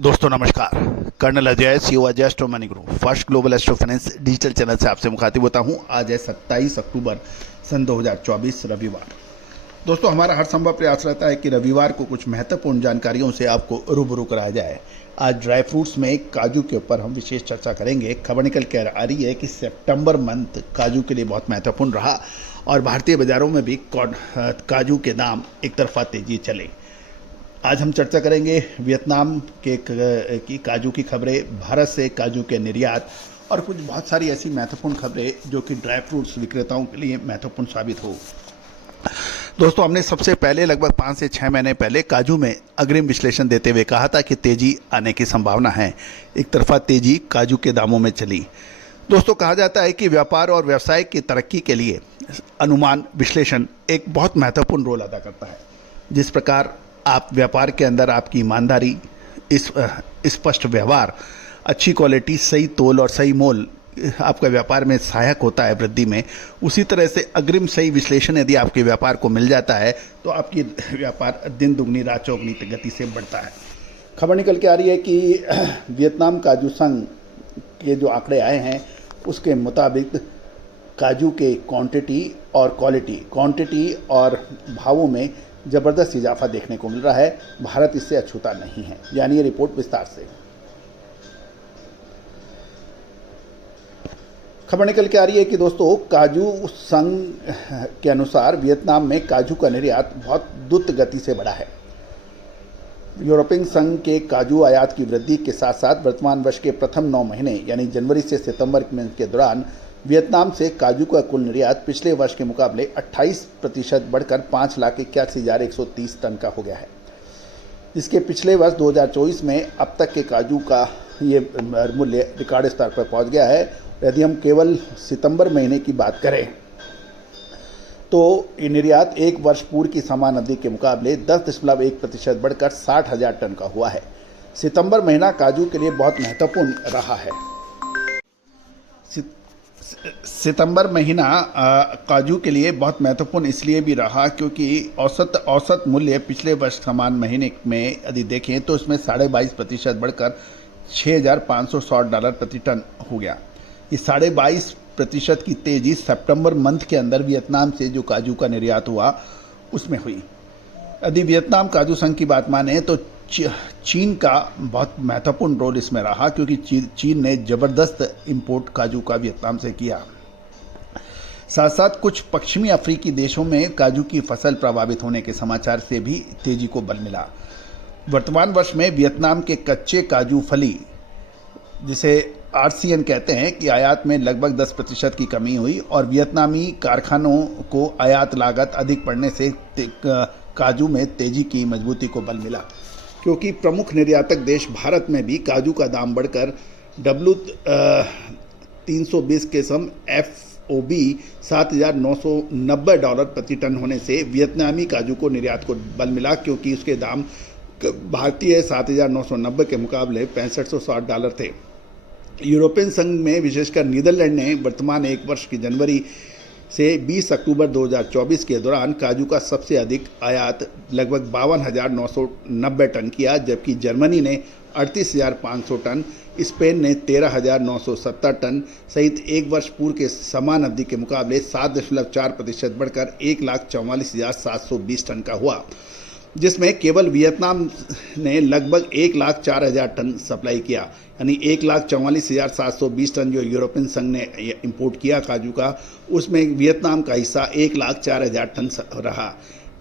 दोस्तों नमस्कार। Colonel Ajay CO Ajay astro money group first global astro finance digital channel से आपसे मुखातिब होता हूं। आज है 27 अक्टूबर सन 2024 रविवार। दोस्तों हमारा हर संभव प्रयास रहता है कि रविवार को कुछ महत्वपूर्ण जानकारियों से आपको रूबरू कराया जाए। आज ड्राई फ्रूट्स में काजू के ऊपर हम विशेष चर्चा करेंगे। खबर निकल कर आ रही है कि सितंबर मंथ काजू के लिए बहुत महत्वपूर्ण रहा और भारतीय बाजारों में भी काजू के दाम एक तरफा तेजी चले। आज हम चर्चा करेंगे वियतनाम की काजू की खबरें, भारत से काजू के निर्यात और कुछ बहुत सारी ऐसी महत्वपूर्ण खबरें जो कि ड्राई फ्रूट्स विक्रेताओं के लिए महत्वपूर्ण साबित हो। दोस्तों हमने सबसे पहले लगभग 5 से 6 महीने पहले काजू में अग्रिम विश्लेषण देते हुए कहा था कि तेजी आने की संभावना है। एक तरफा तेजी काजू के दामों में चली। दोस्तों कहा जाता है कि व्यापार और व्यवसाय की तरक्की के लिए अनुमान विश्लेषण एक बहुत महत्वपूर्ण रोल अदा करता है। जिस प्रकार आप व्यापार के अंदर आपकी ईमानदारी, स्पष्ट व्यवहार, अच्छी क्वालिटी, सही तोल और सही मोल आपका व्यापार में सहायक होता है वृद्धि में, उसी तरह से अग्रिम सही विश्लेषण यदि आपके व्यापार को मिल जाता है तो आपकी व्यापार दिन दुगनी रात चौगुनी गति से बढ़ता है। खबर निकल के आ रही है कि वियतनाम काजू संघ के जो आंकड़े आए हैं उसके मुताबिक काजू के क्वांटिटी और भावों में ज़बरदस्त इजाफा देखने को मिल रहा है। भारत इससे अछूता नहीं है। जानिए रिपोर्ट विस्तार से। खबर निकल के आ रही है कि दोस्तों काजू संघ के अनुसार वियतनाम में काजू का निर्यात बहुत द्रुत गति से बढ़ा है। यूरोपियन संघ के काजू आयात की वृद्धि के साथ साथ वर्तमान वर्ष के प्रथम 9 महीने यानी जनवरी से सितंबर के दौरान वियतनाम से काजू का कुल निर्यात पिछले वर्ष के मुकाबले 28% बढ़कर 5,81,130 टन का हो गया है, जिसके पिछले वर्ष 2024 में अब तक के काजू का ये मूल्य रिकॉर्ड स्तर पर पहुंच गया है। यदि हम केवल सितंबर महीने की बात करें तो ये निर्यात एक वर्ष पूर्व की समान अवधि के मुकाबले 10.1% बढ़कर 60,000 टन का हुआ है। सितंबर महीना काजू के लिए बहुत महत्वपूर्ण रहा है। सितंबर महीना काजू के लिए बहुत महत्वपूर्ण इसलिए भी रहा क्योंकि औसत मूल्य पिछले वर्ष समान महीने में यदि देखें तो इसमें 22.5% बढ़कर $6,560 प्रति टन हो गया। ये 22.5% की तेजी सितंबर मंथ के अंदर वियतनाम से जो काजू का निर्यात हुआ उसमें हुई। यदि वियतनाम काजू संघ की बात माने तो चीन का बहुत महत्वपूर्ण रोल इसमें रहा क्योंकि चीन ने ज़बरदस्त इंपोर्ट काजू का वियतनाम से किया। साथ साथ कुछ पश्चिमी अफ्रीकी देशों में काजू की फसल प्रभावित होने के समाचार से भी तेजी को बल मिला। वर्तमान वर्ष में वियतनाम के कच्चे काजू फली, जिसे RCN कहते हैं, कि आयात में लगभग 10% की कमी हुई और वियतनामी कारखानों को आयात लागत अधिक पड़ने से काजू में तेजी की मजबूती को बल मिला क्योंकि प्रमुख निर्यातक देश भारत में भी काजू का दाम बढ़कर W320 के सम FOB $7,990 प्रति टन होने से वियतनामी काजू को निर्यात को बल मिला क्योंकि उसके दाम भारतीय 7,990 के मुकाबले $6560 थे। यूरोपियन संघ में विशेषकर नीदरलैंड ने वर्तमान एक वर्ष की जनवरी से 20 अक्टूबर 2024 के दौरान काजू का सबसे अधिक आयात लगभग 52,990 टन किया, जबकि जर्मनी ने 38,500 टन, स्पेन ने 13,970 टन सहित एक वर्ष पूर्व के समान अवधि के मुकाबले 7.4% बढ़कर 1,44,720 टन का हुआ, जिसमें केवल वियतनाम ने लगभग 1,04,000 टन सप्लाई किया। यानी 1,44,720 टन जो यूरोपियन संघ ने इंपोर्ट किया काजू का, उसमें वियतनाम का हिस्सा 1,04,000 टन रहा।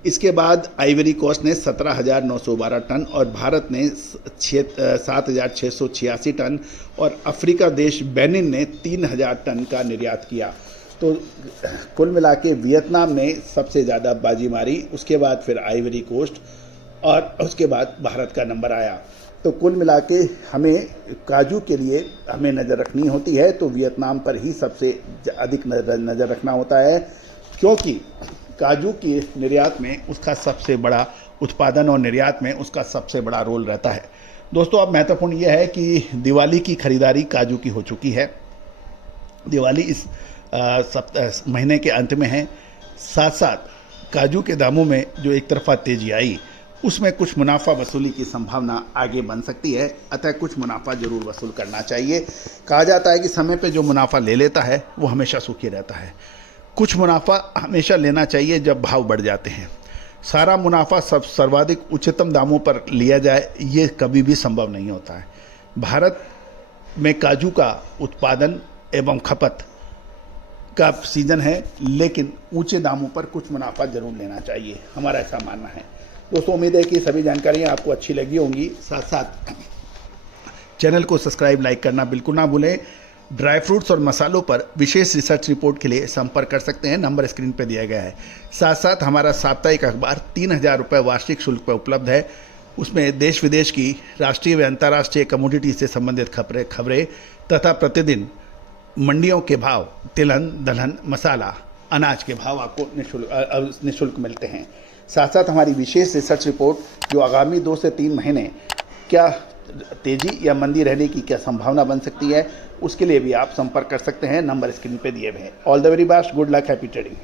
इसके बाद आइवरी कोस्ट ने 17,912 टन और भारत ने 7,686 टन और अफ्रीका देश बेनिन ने 3,000 टन का निर्यात किया। तो कुल मिला के वियतनाम ने सबसे ज़्यादा बाजी मारी, उसके बाद फिर आइवरी कोस्ट और उसके बाद भारत का नंबर आया। तो कुल मिला के हमें काजू के लिए हमें नज़र रखनी होती है तो वियतनाम पर ही सबसे अधिक नज़र रखना होता है क्योंकि काजू की निर्यात में उसका सबसे बड़ा उत्पादन और निर्यात में उसका सबसे बड़ा रोल रहता है। दोस्तों अब महत्वपूर्ण यह है कि दिवाली की खरीदारी काजू की हो चुकी है। दिवाली इस महीने के अंत में है। साथ साथ काजू के दामों में जो एक तरफा तेजी आई उसमें कुछ मुनाफा वसूली की संभावना आगे बन सकती है, अतः कुछ मुनाफा जरूर वसूल करना चाहिए। कहा जाता है कि समय पे जो मुनाफा ले लेता है वो हमेशा सुखी रहता है। कुछ मुनाफा हमेशा लेना चाहिए जब भाव बढ़ जाते हैं। सारा मुनाफा सब सर्वाधिक उच्चतम दामों पर लिया जाए, ये कभी भी संभव नहीं होता है। भारत में काजू का उत्पादन एवं खपत का सीजन है, लेकिन ऊंचे दामों पर कुछ मुनाफा जरूर लेना चाहिए, हमारा ऐसा मानना है। दोस्तों, उम्मीद है कि सभी जानकारियां आपको अच्छी लगी होंगी। साथ साथ चैनल को सब्सक्राइब लाइक करना बिल्कुल ना भूलें। ड्राई फ्रूट्स और मसालों पर विशेष रिसर्च रिपोर्ट के लिए संपर्क कर सकते हैं, नंबर स्क्रीन पर दिया गया है। साथ साथ हमारा साप्ताहिक अखबार 3000 रुपये वार्षिक शुल्क पर उपलब्ध है। उसमें देश विदेश की राष्ट्रीय व अंतर्राष्ट्रीय कमोडिटी से संबंधित खबरें तथा प्रतिदिन मंडियों के भाव, तिलहन, दलहन, मसाला, अनाज के भाव आपको निःशुल्क मिलते हैं। साथ साथ हमारी विशेष रिसर्च रिपोर्ट जो आगामी 2 से 3 महीने क्या तेजी या मंदी रहने की क्या संभावना बन सकती है, उसके लिए भी आप संपर्क कर सकते हैं, नंबर स्क्रीन पे दिए हुए हैं। All the very best, good luck, happy trading.